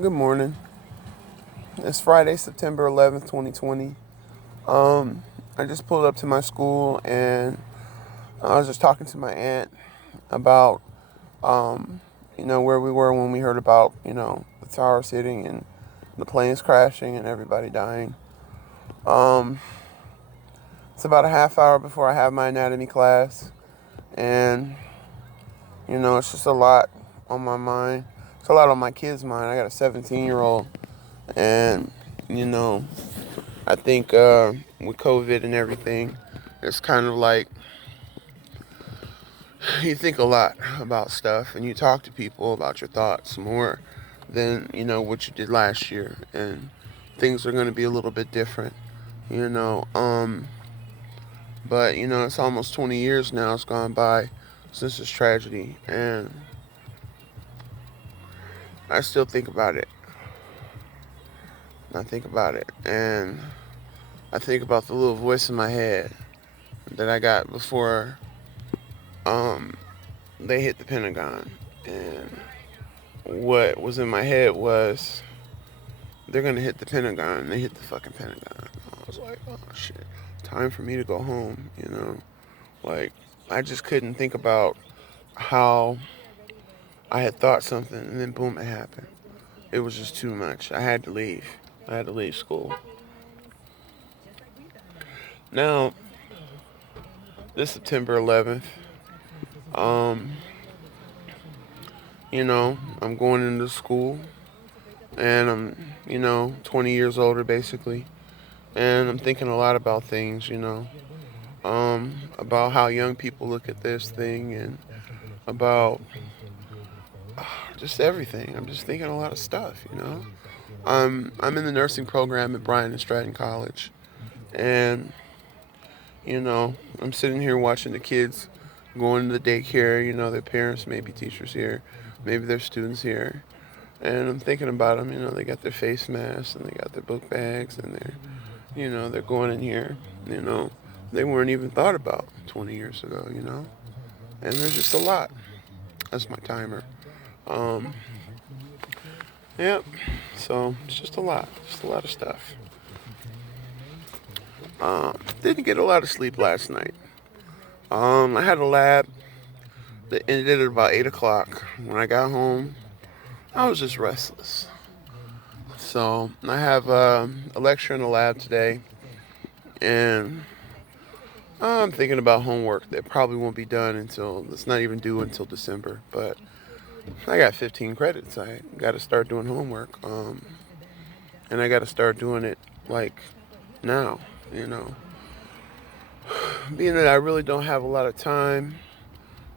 Good morning. It's Friday, September 11th, 2020. I just pulled up to my school and I was just talking to my aunt about, where we were when we heard about, the towers hitting and the planes crashing and everybody dying. Um, it's about a half hour before I have my anatomy class, and, it's just a lot on my mind. It's a lot on my kid's mind. I got a 17-year-old, and, you know, I think with COVID and everything, it's kind of like you think a lot about stuff and you talk to people about your thoughts more than, what you did last year. And things are going to be a little bit different, you know. But, it's almost 20 years now. It's gone by since this tragedy. And I still think about it. I think about it. And I think about the little voice in my head that I got before um, they hit the Pentagon. And what was in my head was, they're gonna hit the Pentagon. And they hit the fucking Pentagon. I was like, oh shit, time for me to go home. Like, I just couldn't think about how I had thought something and then boom, it happened. It was just too much. I had to leave. I had to leave school. Now, this September 11th, um, I'm going into school and I'm, 20 years older basically. And I'm thinking a lot about things, about how young people look at this thing and about just everything. I'm just thinking a lot of stuff. I'm in the nursing program at Bryan and Stratton College, and I'm sitting here watching the kids going to the daycare. Their parents may be teachers here, maybe their students here, and I'm thinking about them. They got their face masks and they got their book bags and they're going in here. They weren't even thought about 20 years ago. And there's just a lot. That's my timer. Um, yep. So it's just a lot of stuff. Didn't get a lot of sleep last night. I had a lab that ended at about 8 o'clock. When I got home, I was just restless. So I have a lecture in the lab today, and I'm thinking about homework that probably won't be done until, it's not even due until December, but I got 15 credits. I got to start doing homework, and I got to start doing it, like, now, Being that I really don't have a lot of time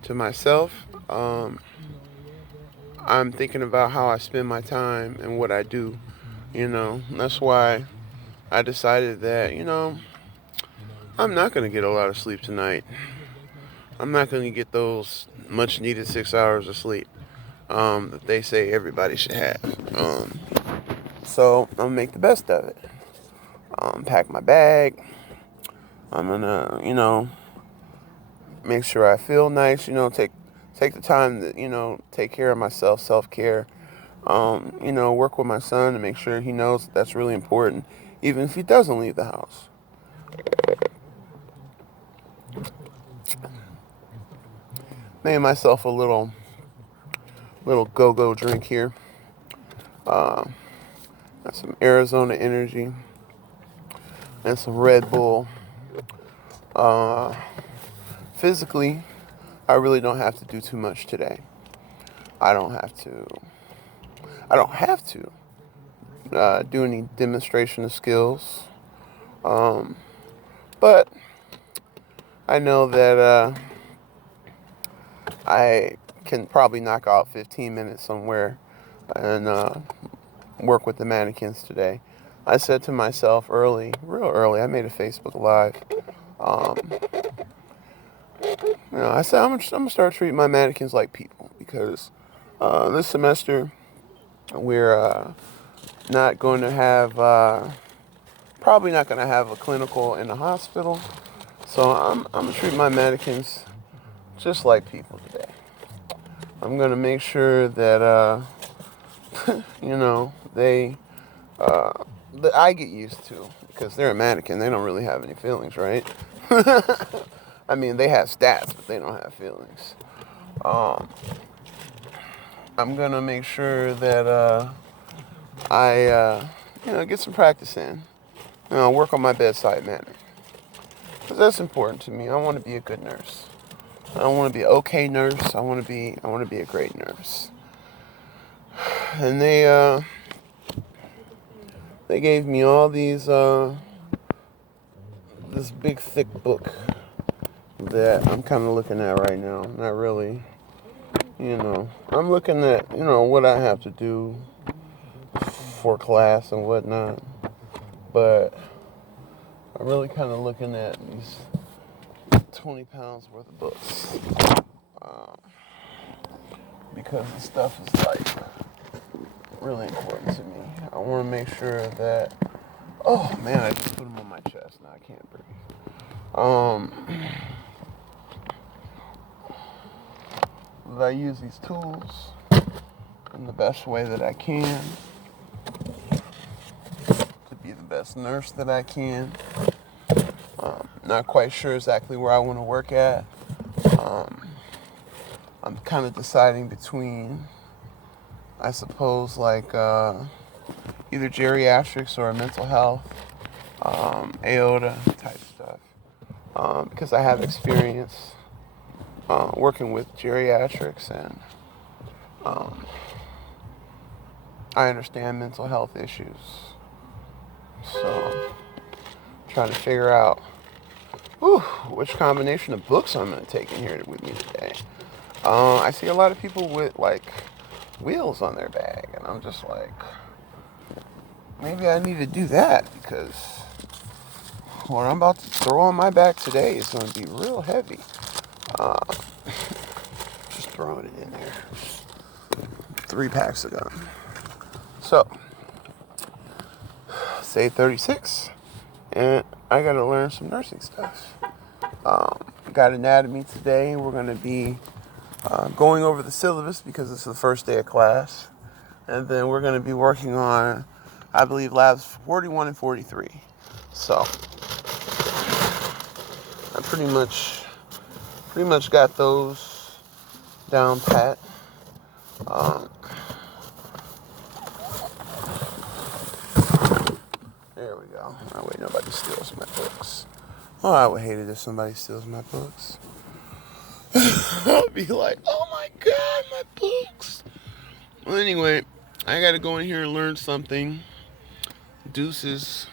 to myself, I'm thinking about how I spend my time and what I do. That's why I decided that, I'm not going to get a lot of sleep tonight. I'm not going to get those much needed 6 hours of sleep that they say everybody should have. So I'm going to make the best of it. Pack my bag. I'm going to, make sure I feel nice, take the time to, take care of myself, self-care. Work with my son to make sure he knows that's really important, even if he doesn't leave the house. Made myself a little go-go drink here. Got some Arizona Energy and some Red Bull. Physically, I really don't have to do too much today. I don't have to do any demonstration of skills. But I know that I can probably knock out 15 minutes somewhere and work with the mannequins today. I said to myself real early, I made a Facebook Live. I said I'm gonna start treating my mannequins like people, because this semester we're not going to have, probably not going to have a clinical in the hospital. So I'm gonna treat my mannequins just like people today. I'm gonna make sure that you know, uh, that I get used to because they're a mannequin. They don't really have any feelings, right? I mean, they have stats, but they don't have feelings. Um, I'm gonna make sure that I get some practice in. Work on my bedside manner because that's important to me. I want to be a good nurse. I don't want to be an okay nurse. I want to be a great nurse. And they gave me all these this big thick book that I'm kind of looking at right now. Not really, I'm looking at what I have to do for class and whatnot. But I'm really kind of looking at these 20 pounds worth of books um, because the stuff is like really important to me. I want to make sure that. Oh man, I just put them on my chest. Now I can't breathe. That I use these tools in the best way that I can to be the best nurse that I can. Not quite sure exactly where I want to work at. I'm kind of deciding between, I suppose, like either geriatrics or mental health, AOTA type stuff, because I have experience working with geriatrics and I understand mental health issues. So, trying to figure out which combination of books I'm going to take in here with me today. I see a lot of people with like wheels on their bag, and I'm just like, maybe I need to do that because what I'm about to throw on my back today is going to be real heavy. Uh, just throwing it in there. 3 packs of gum. So, say 36, and I got to learn some nursing stuff. Got anatomy today. We're going to be going over the syllabus because it's the first day of class. And then we're going to be working on, I believe, labs 41 and 43. So, I pretty much got those down pat. There we go. Oh, wait, nobody steals my books. Oh, I would hate it if somebody steals my books. I'll be like, oh my god, my books. Well, anyway, I gotta go in here and learn something. Deuces.